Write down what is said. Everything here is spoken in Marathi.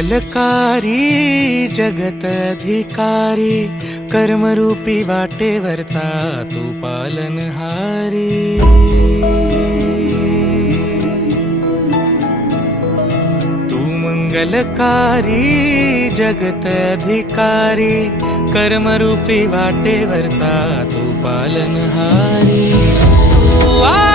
मंगलकारी जगत अधिकारी, कर्मरूपी वाटेवरचा तू पालनहारी। तू मंगलकारी जगत अधिकारी, कर्मरूपी वाटेवरचा तू पालनहारी। तू